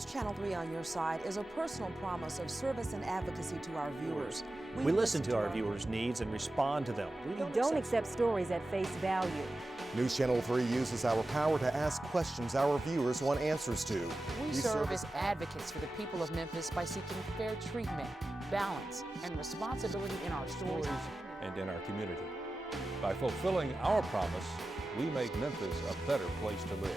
News Channel 3 on Your Side is a personal promise of service and advocacy to our viewers. We listen to our viewers' needs and respond to them. We don't accept stories at face value. News Channel 3 uses our power to ask questions our viewers want answers to. We serve as advocates for the people of Memphis by seeking fair treatment, balance, and responsibility in our stories and in our community. By fulfilling our promise, we make Memphis a better place to live.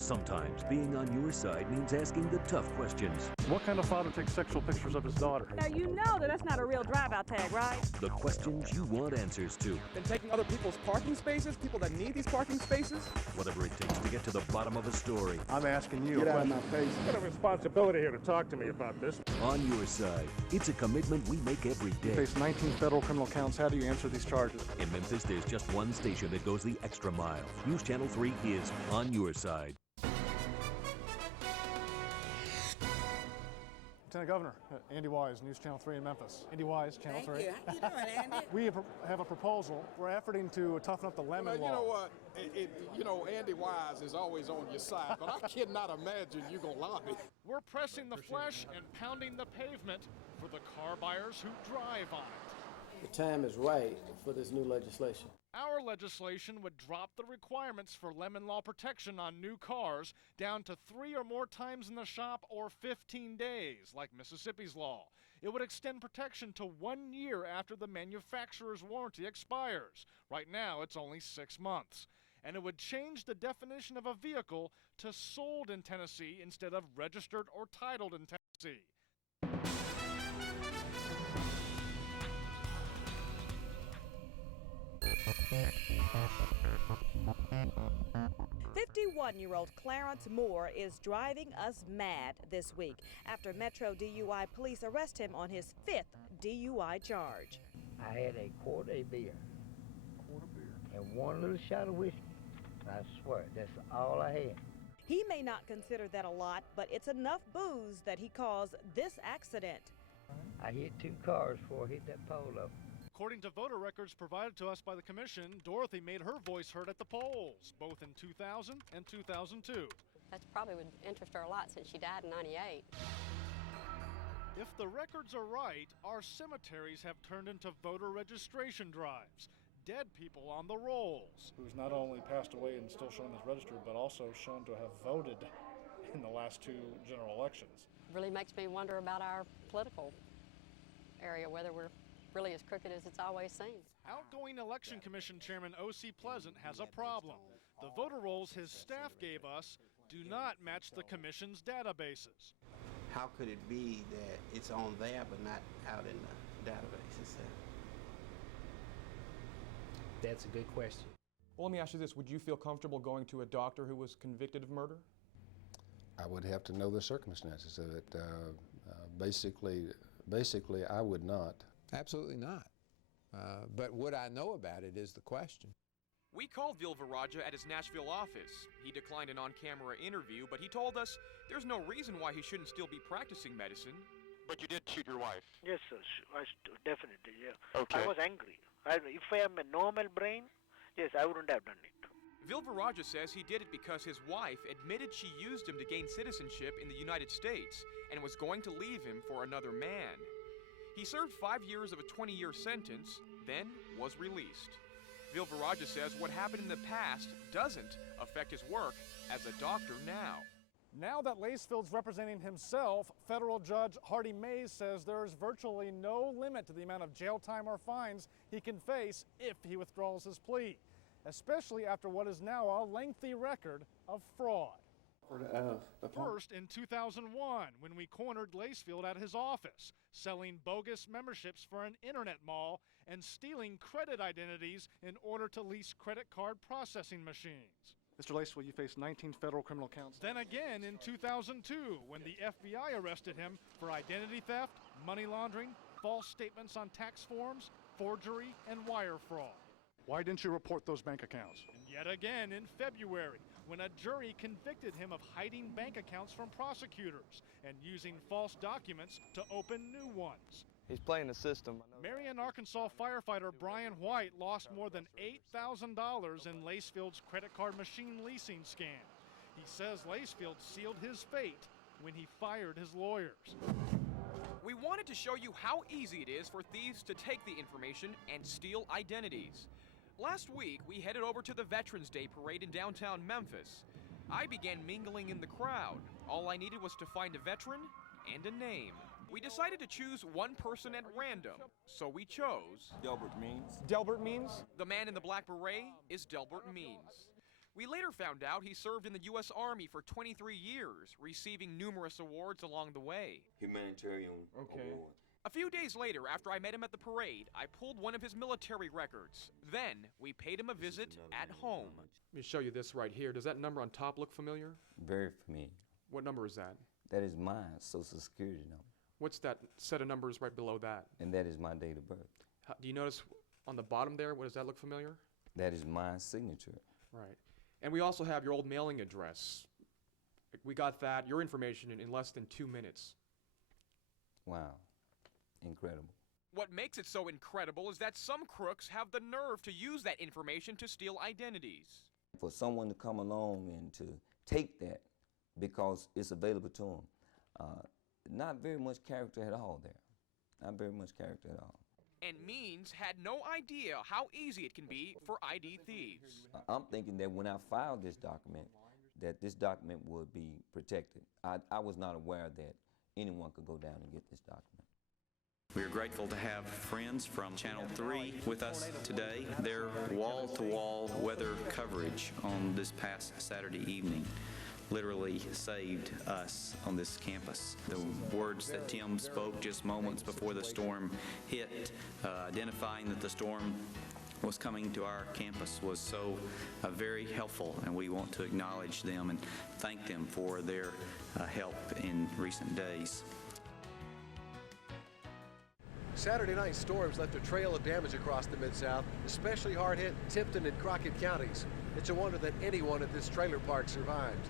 Sometimes being on your side means asking the tough questions. What kind of father takes sexual pictures of his daughter? Now you know that's not a real drive-out tag, right? The questions you want answers to. Then taking other people's parking spaces, people that need these parking spaces. Whatever it takes to get to the bottom of a story. I'm asking you. Get out of my face. You got a responsibility here to talk to me about this. On your side. It's a commitment we make every day. You face 19 federal criminal counts. How do you answer these charges? In Memphis, there's just one station that goes the extra mile. News Channel 3 is on your side. Lieutenant Governor, Andy Wise, News Channel 3 in Memphis. Andy Wise, Channel 3. Thank you. How you doing, Andy? We have a proposal. We're efforting to toughen up the lemon law. You know what? Andy Wise is always on your side, but I cannot imagine you gonna lobby. We're pressing the flesh and pounding the pavement for the car buyers who drive on it. The time is right for this new legislation. Our legislation would drop the requirements for lemon law protection on new cars down to 3 or more times in the shop or 15 days, like Mississippi's law. It would extend protection to 1 year after the manufacturer's warranty expires. Right now, it's only 6 months. And it would change the definition of a vehicle to sold in Tennessee instead of registered or titled in Tennessee. "51-year-old Clarence Moore is driving us mad this week after Metro DUI police arrest him on his 5th DUI charge. I had a quart of beer. And one little shot of whiskey. I swear, that's all I had. He may not consider that a lot, but it's enough booze that he caused this accident. I hit 2 cars before I hit that pole up. According to voter records provided to us by the commission, Dorothy made her voice heard at the polls, both in 2000 and 2002. That probably would interest her a lot since she died in '98. If the records are right, our cemeteries have turned into voter registration drives. Dead people on the rolls. Who's not only passed away and still shown as registered, but also shown to have voted in the last 2 general elections. Really makes me wonder about our political area, whether we're really as crooked as it's always seemed. Outgoing Election Commission Chairman O.C. Pleasant has a problem. The voter rolls his staff gave us do not match the commission's databases. How could it be that it's on there but not out in the databases? That's a good question. Well, let me ask you this. Would you feel comfortable going to a doctor who was convicted of murder? I would have to know the circumstances of it. Basically, I would not. Absolutely not. But what I know about it is the question. We called Vilvaraja at his Nashville office. He declined an on-camera interview, but he told us there's no reason why he shouldn't still be practicing medicine. But you did shoot your wife? Yes, sir. Definitely, yeah. Okay. I was angry. If I am a normal brain, yes, I wouldn't have done it. Vilvaraja says he did it because his wife admitted she used him to gain citizenship in the United States and was going to leave him for another man. He served 5 years of a 20-year sentence, then was released. Vilvaraja says what happened in the past doesn't affect his work as a doctor now. Now that Lacefield's representing himself, federal judge Hardy Mays says there is virtually no limit to the amount of jail time or fines he can face if he withdraws his plea, especially after what is now a lengthy record of fraud. First in 2001, when we cornered Lacefield at his office, selling bogus memberships for an internet mall and stealing credit identities in order to lease credit card processing machines. Mr. Lacefield, you face 19 federal criminal counts. Then again in 2002, when the FBI arrested him for identity theft, money laundering, false statements on tax forms, forgery, and wire fraud. Why didn't you report those bank accounts? And yet again in February, when a jury convicted him of hiding bank accounts from prosecutors and using false documents to open new ones. He's playing the system. Marion, Arkansas firefighter Brian White lost more than $8,000 in Lacefield's credit card machine leasing scam. He says Lacefield sealed his fate when he fired his lawyers. We wanted to show you how easy it is for thieves to take the information and steal identities. Last week, we headed over to the Veterans Day Parade in downtown Memphis. I began mingling in the crowd. All I needed was to find a veteran and a name. We decided to choose one person at random, so we chose Delbert Means. Delbert Means? The man in the black beret is Delbert Means. We later found out he served in the U.S. Army for 23 years, receiving numerous awards along the way. Humanitarian award. A few days later, after I met him at the parade, I pulled one of his military records. Then, we paid him a visit at home. Let me show you this right here. Does that number on top look familiar? Very familiar. What number is that? That is my Social Security number. What's that set of numbers right below that? And that is my date of birth. Do you notice on the bottom there, does that look familiar? That is my signature. Right. And we also have your old mailing address. We got that, your information, in less than 2 minutes. Wow. Incredible. What makes it so incredible is that some crooks have the nerve to use that information to steal identities. For someone to come along and to take that because it's available to them, not very much character at all there. Not very much character at all. And Means had no idea how easy it can be for ID thieves. I'm thinking that when I filed this document, that this document would be protected. I was not aware that anyone could go down and get this document. We are grateful to have friends from Channel 3 with us today. Their wall-to-wall weather coverage on this past Saturday evening literally saved us on this campus. The words that Tim spoke just moments before the storm hit, identifying that the storm was coming to our campus, was so very helpful, and we want to acknowledge them and thank them for their help in recent days. Saturday night storms left a trail of damage across the Mid-South, especially hard hit Tipton and Crockett counties. It's a wonder that anyone at this trailer park survived.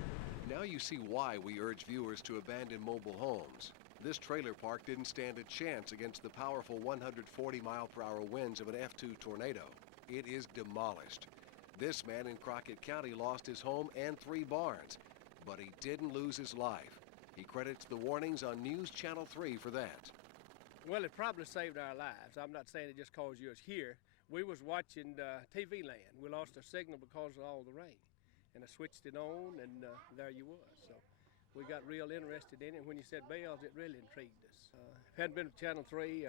Now you see why we urge viewers to abandon mobile homes. This trailer park didn't stand a chance against the powerful 140-mile-per-hour winds of an F2 tornado. It is demolished. This man in Crockett County lost his home and 3 barns, but he didn't lose his life. He credits the warnings on News Channel 3 for that. Well, it probably saved our lives. I'm not saying it just because you was here. We was watching TV land. We lost our signal because of all the rain. And I switched it on, and there you was. So we got real interested in it. When you said bells, it really intrigued us. If it hadn't been for Channel 3,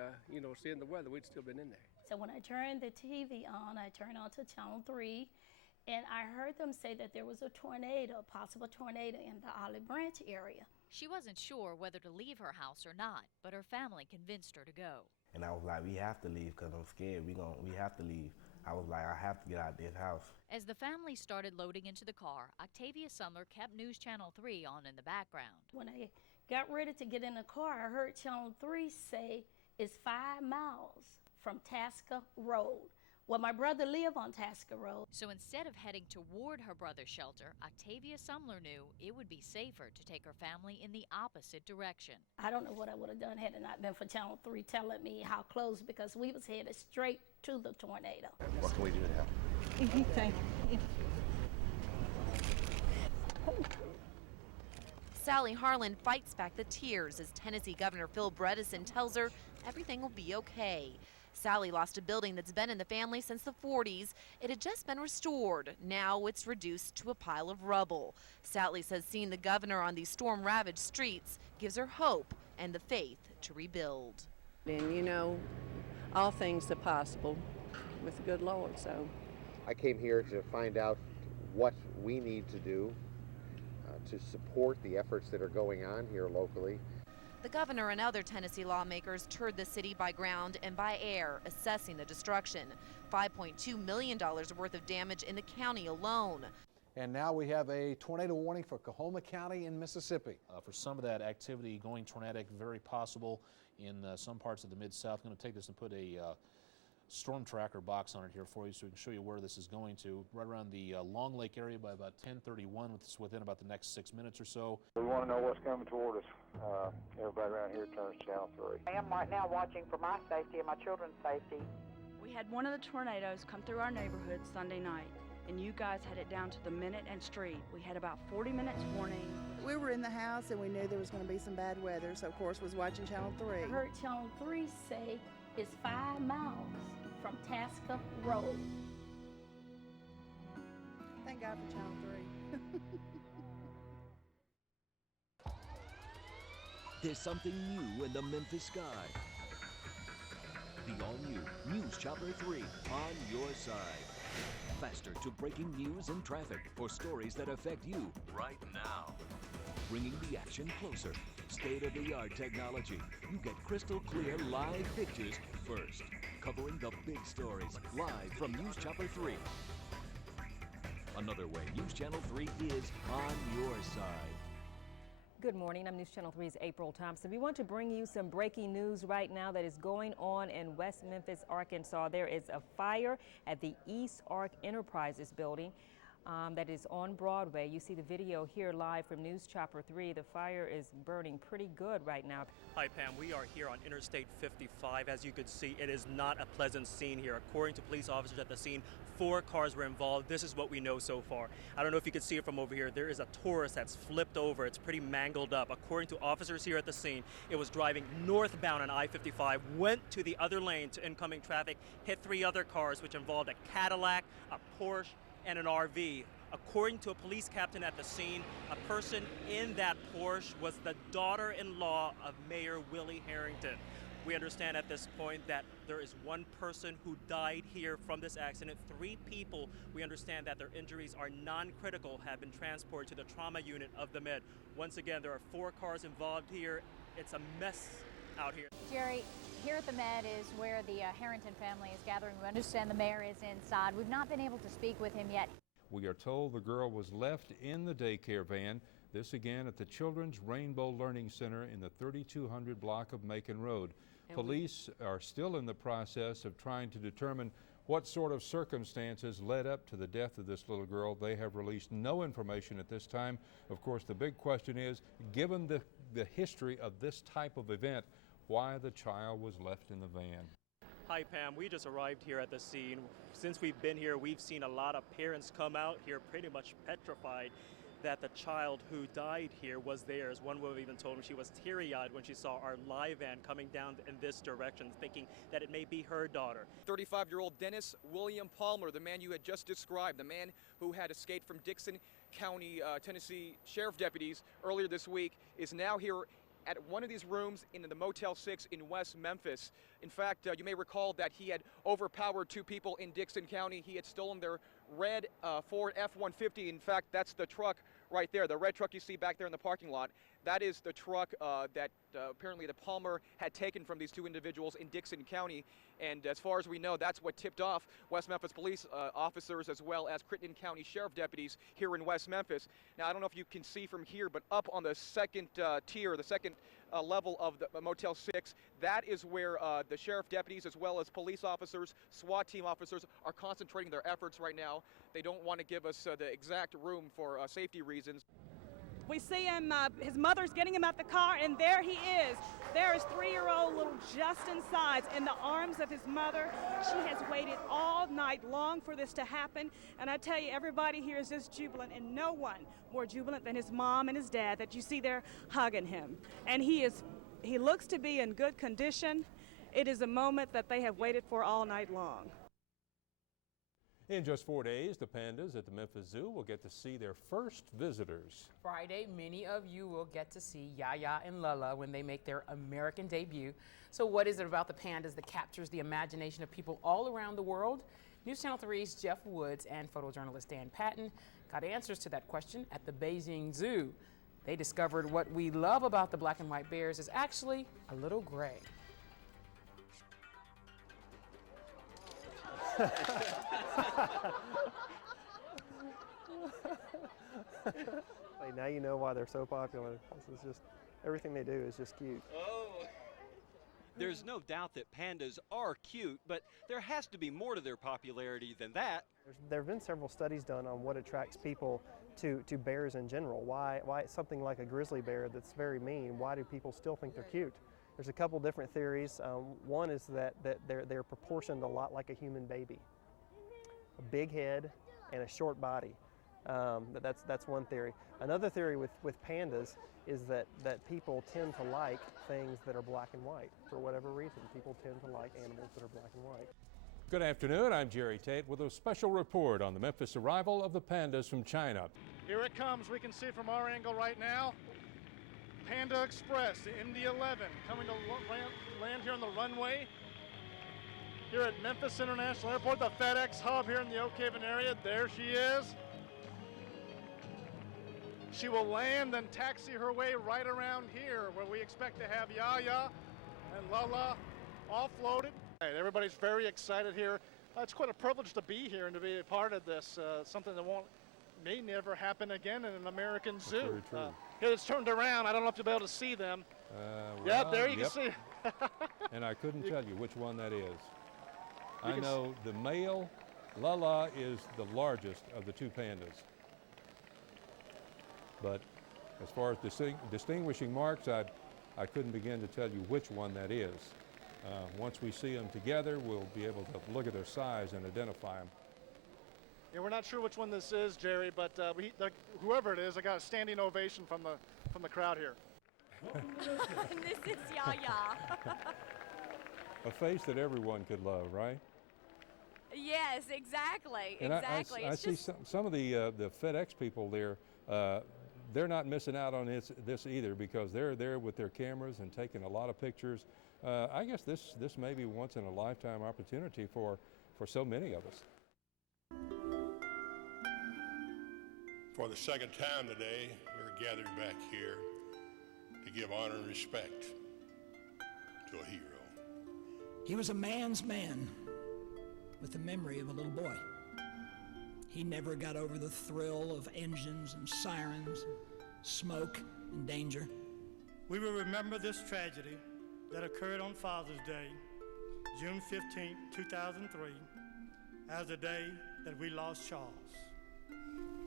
seeing the weather, we'd still been in there. So when I turned the TV on, I turned on to Channel 3, and I heard them say that there was a tornado, a possible tornado in the Olive Branch area. She wasn't sure whether to leave her house or not, but her family convinced her to go. And I was like, we have to leave because I'm scared. We have to leave. I was like, I have to get out of this house. As the family started loading into the car, Octavia Sumler kept News Channel 3 on in the background. When I got ready to get in the car, I heard Channel 3 say it's 5 miles from Tasker Road. Well, my brother lived on Tasker Road. So instead of heading toward her brother's shelter, Octavia Sumler knew it would be safer to take her family in the opposite direction. I don't know what I would have done had it not been for Channel 3 telling me how close, because we was headed straight to the tornado. What can we do to help? Thank you. Sally Harlan fights back the tears as Tennessee Governor Phil Bredesen tells her everything will be okay. Sally lost a building that's been in the family since the 40s. It had just been restored. Now it's reduced to a pile of rubble. Sally says seeing the governor on these storm-ravaged streets gives her hope and the faith to rebuild. And all things are possible with the good Lord, so. I came here to find out what we need to do to support the efforts that are going on here locally. The governor and other Tennessee lawmakers toured the city by ground and by air, assessing the destruction. $5.2 million worth of damage in the county alone. And now we have a tornado warning for Coahoma County in Mississippi. For some of that activity going tornadic, very possible in some parts of the Mid-South. I'm going to take this and put a storm tracker box on it here for you so we can show you where this is going to. Right around the Long Lake area by about 10:31, within about the next 6 minutes or so. We want to know what's coming toward us. Everybody around here turns Channel 3. I am right now watching for my safety and my children's safety. We had one of the tornadoes come through our neighborhood Sunday night. and you guys had it down to the minute and street. We had about 40 minutes warning. We were in the house and we knew there was going to be some bad weather, so of course was watching Channel 3. I heard Channel 3 say it's 5 miles from Tasker Road. Thank God for Channel 3. There's something new in the Memphis sky. The all-new News Chopper 3 on your side. Faster to breaking news and traffic for stories that affect you right now. Bringing the action closer. State-of-the-art technology. You get crystal clear live pictures first. Covering the big stories live from News Chopper 3. Another way News Channel 3 is on your side. Good morning. I'm News Channel 3's April Thompson. We want to bring you some breaking news right now that is going on in West Memphis, Arkansas. There is a fire at the East Ark Enterprises building that is on Broadway. You see the video here live from News Chopper 3. The fire is burning pretty good right now. Hi, Pam. We are here on Interstate 55. As you could see, it is not a pleasant scene here. According to police officers at the scene, 4 cars were involved. This is what we know so far. I don't know if you can see it from over here. There is a Taurus that's flipped over. It's pretty mangled up. According to officers here at the scene, it was driving northbound on I-55, went to the other lane to incoming traffic, hit 3 other cars, which involved a Cadillac, a Porsche, and an RV. According to a police captain at the scene, a person in that Porsche was the daughter-in-law of Mayor Willie Harrington. We understand at this point that there is 1 person who died here from this accident. 3 people, we understand that their injuries are non-critical, have been transported to the trauma unit of the Med. Once again, there are 4 cars involved here. It's a mess out here. Jerry, here at the Med is where the Harrington family is gathering. We understand the mayor is inside. We've not been able to speak with him yet. We are told the girl was left in the daycare van. This again at the Children's Rainbow Learning Center in the 3200 block of Macon Road. Police are still in the process of trying to determine what sort of circumstances led up to the death of this little girl. They have released no information at this time. Of course, the big question is, given the history of this type of event, why the child was left in the van. Hi, Pam. We just arrived here at the scene. Since we've been here, we've seen a lot of parents come out here pretty much petrified that the child who died here was theirs. One woman even told me she was teary-eyed when she saw our live van coming down in this direction, thinking that it may be her daughter. 35-year-old Dennis William Palmer, the man you had just described, the man who had escaped from Dixon County, Tennessee sheriff deputies earlier this week, is now here at one of these rooms in the Motel 6 in West Memphis. In fact, you may recall that he had overpowered 2 people in Dixon County. He had stolen their red Ford F-150. In fact, that's the truck right there, the red truck you see back there in the parking lot. That is the truck that apparently the Palmer had taken from these 2 individuals in Dixon County. And as far as we know, that's what tipped off West Memphis police officers as well as Crittenden County sheriff deputies here in West Memphis. Now, I don't know if you can see from here, but up on the second tier, the second level of the Motel 6, that is where the sheriff deputies as well as police officers, SWAT team officers are concentrating their efforts right now. They don't want to give us the exact room for safety reasons. We see him, his mother's getting him out the car, and there he is. There is 3-year-old little Justin Sides in the arms of his mother. She has waited all night long for this to happen, and I tell you, everybody here is just jubilant, and no one more jubilant than his mom and his dad that you see there hugging him. And he looks to be in good condition. It is a moment that they have waited for all night long. In just 4 days, the pandas at the Memphis Zoo will get to see their first visitors. Friday, many of you will get to see Yaya and Lala when they make their American debut. So what is it about the pandas that captures the imagination of people all around the world? News Channel 3's Jeff Woods and photojournalist Dan Patton got answers to that question at the Beijing Zoo. They discovered what we love about the black and white bears is actually a little gray. Like, now you know why they're so popular. This is just, everything they do is just cute. Oh, there's no doubt that pandas are cute, but there has to be more to their popularity than that. There have been several studies done on what attracts people to bears in general. Why something like a grizzly bear that's very mean, why do people still think they're cute? There's a couple different theories. One is that they're proportioned a lot like a human baby. A big head, and a short body. That's one theory. Another theory with pandas is that people tend to like things that are black and white. For whatever reason, people tend to like animals that are black and white. Good afternoon, I'm Jerry Tate with a special report on the Memphis arrival of the pandas from China. Here it comes, we can see it from our angle right now. Panda Express, the MD-11, coming to land here on the runway. Here at Memphis International Airport, the FedEx hub here in the Oak Haven area. There she is. She will land, then taxi her way right around here, where we expect to have Yaya and Lala offloaded. Everybody's very excited here. It's quite a privilege to be here and to be a part of this, something that may never happen again in an American zoo. Very true. Here it's turned around. I don't know if you'll be able to see them. Well, there you can see. And I couldn't tell you which one that is. I know the male, Lala, is the largest of the two pandas. But as far as distinguishing marks, I couldn't begin to tell you which one that is. Once we see them together, we'll be able to look at their size and identify them. Yeah, we're not sure which one this is, Jerry, but whoever it is, I got a standing ovation from the crowd here. This is Yaya. A face that everyone could love, right? Yes, exactly. And exactly. I see some of the FedEx people there. They're not missing out on this either, because they're there with their cameras and taking a lot of pictures. I guess this may be once in a lifetime opportunity for so many of us. For the second time today, we're gathered back here to give honor and respect to a hero. He was a man's man with the memory of a little boy. He never got over the thrill of engines and sirens, smoke and danger. We will remember this tragedy that occurred on Father's Day, June 15, 2003, as the day that we lost Charles.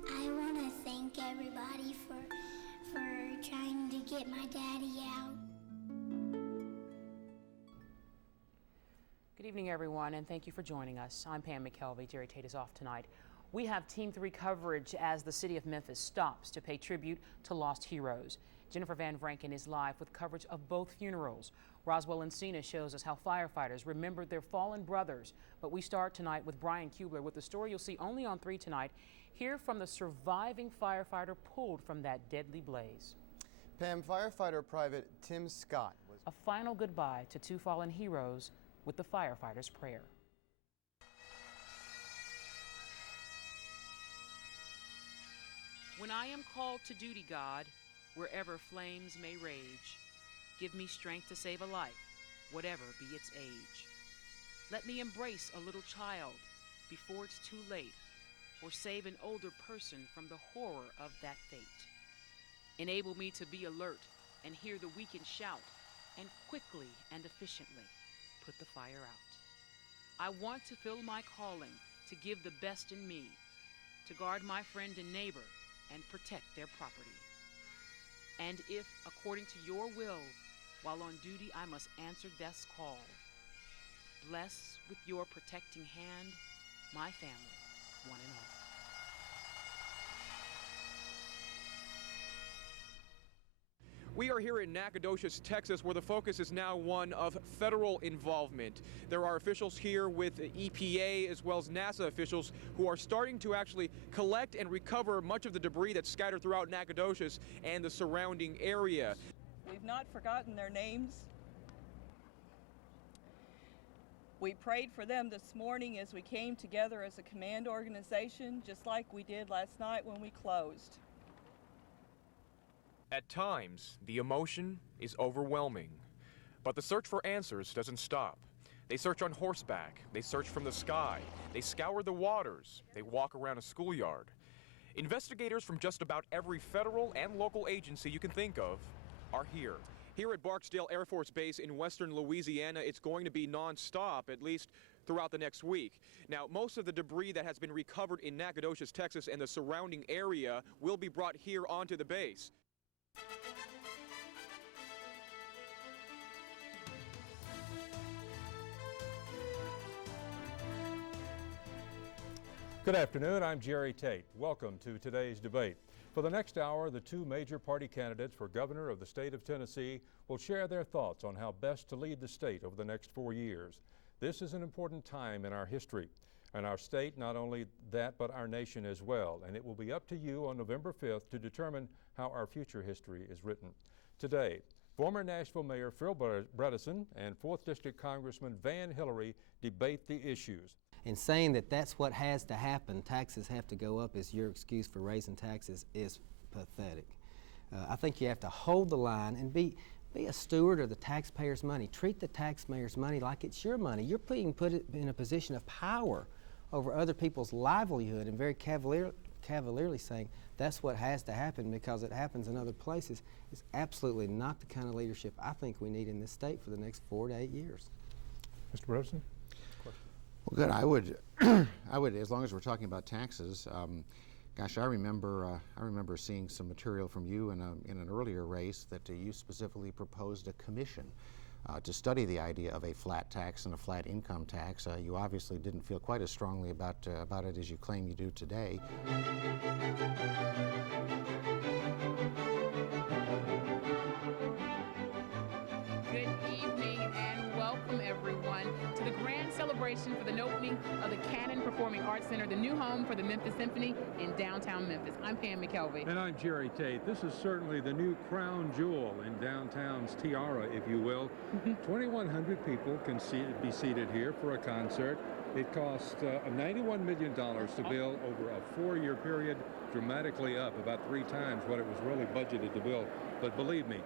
I want to thank everybody for trying to get my daddy out. Good evening, everyone, and thank you for joining us. I'm Pam McKelvey. Jerry Tate is off tonight. We have Team 3 coverage as the city of Memphis stops to pay tribute to lost heroes. Jennifer Van Vranken is live with coverage of both funerals. Roswell Encina shows us how firefighters remembered their fallen brothers. But we start tonight with Brian Kubler with the story you'll see only on 3 tonight. Hear from the surviving firefighter pulled from that deadly blaze. Pam, firefighter Private Tim Scott was a final goodbye to 2 fallen heroes with the firefighter's prayer. When I am called to duty, God, wherever flames may rage, give me strength to save a life, whatever be its age. Let me embrace a little child before it's too late, or save an older person from the horror of that fate. Enable me to be alert and hear the weakened shout, and quickly and efficiently put the fire out. I want to fill my calling to give the best in me, to guard my friend and neighbor and protect their property. And if, according to your will, while on duty I must answer death's call, bless with your protecting hand my family, one and all. We are here in Nacogdoches, Texas, where the focus is now one of federal involvement. There are officials here with EPA as well as NASA officials who are starting to actually collect and recover much of the debris that's scattered throughout Nacogdoches and the surrounding area. We've not forgotten their names. We prayed for them this morning as we came together as a command organization, just like we did last night when we closed. At times, the emotion is overwhelming, but the search for answers doesn't stop. They search on horseback, they search from the sky, they scour the waters, they walk around a schoolyard. Investigators from just about every federal and local agency you can think of are here. Here at Barksdale Air Force Base in western Louisiana, it's going to be non-stop, at least throughout the next week. Now, most of the debris that has been recovered in Nacogdoches, Texas and the surrounding area will be brought here onto the base. Good afternoon, I'm Jerry Tate. Welcome to today's debate. For the next hour, the two major party candidates for governor of the state of Tennessee will share their thoughts on how best to lead the state over the next 4 years. This is an important time in our history, and our state, not only that, but our nation as well. And it will be up to you on November 5th to determine how our future history is written. Today, former Nashville Mayor Phil Bredesen and 4th District Congressman Van Hillary debate the issues. And saying that that's what has to happen, taxes have to go up as your excuse for raising taxes, is pathetic. I think you have to hold the line and be a steward of the taxpayers' money. Treat the taxpayers' money like it's your money. You're being put in a position of power over other people's livelihood, and very cavalierly saying that's what has to happen because it happens in other places is absolutely not the kind of leadership I think we need in this state for the next 4 to 8 years. Mr. Bredesen? Well, good. I would, as long as we're talking about taxes. Gosh, I remember seeing some material from you in an earlier race that you specifically proposed a commission to study the idea of a flat tax and a flat income tax. You obviously didn't feel quite as strongly about it as you claim you do today. Good evening and welcome everyone to the grand celebration for the opening of the Cannon Performing Arts Center, the new home for the Memphis Symphony in downtown Memphis. I'm Pam McKelvey. And I'm Jerry Tate. This is certainly the new crown jewel in downtown's tiara, if you will. 2,100 people can be seated here for a concert. It cost $91 million to build over a 4-year period, dramatically up, about 3 times what it was really budgeted to build. But believe me,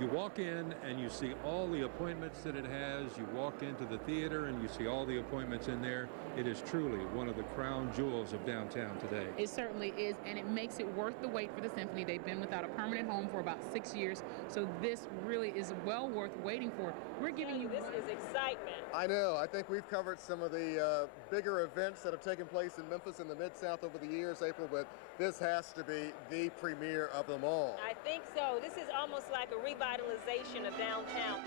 you walk in and you see all the appointments that it has. You walk into the theater and you see all the appointments in there. It is truly one of the crown jewels of downtown today. It certainly is, and it makes it worth the wait for the symphony. They've been without a permanent home for about 6 years, so this really is well worth waiting for. We're giving you... This is excitement. I know. I think we've covered some of the bigger events that have taken place in Memphis and the Mid-South over the years, April, but this has to be the premiere of them all. I think so. This is almost like a revitalization of downtown.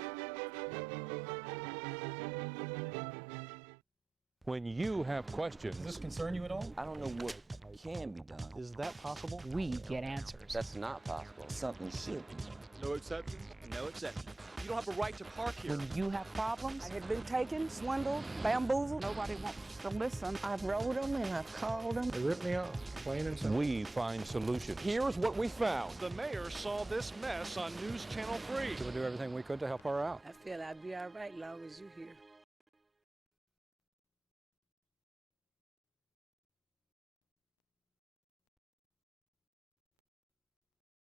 When you have questions... Does this concern you at all? I don't know what can be done. Is that possible? We get answers. That's not possible. Something should be. No exceptions? No exceptions. You don't have a right to park here. When you have problems... I have been taken, swindled, bamboozled. Nobody wants to listen. I've wrote them and I've called them. They ripped me off, plain and simple. We find solutions. Here's what we found. The mayor saw this mess on News Channel 3. We'll do everything we could to help her out. I feel I'd be all right as long as you're here.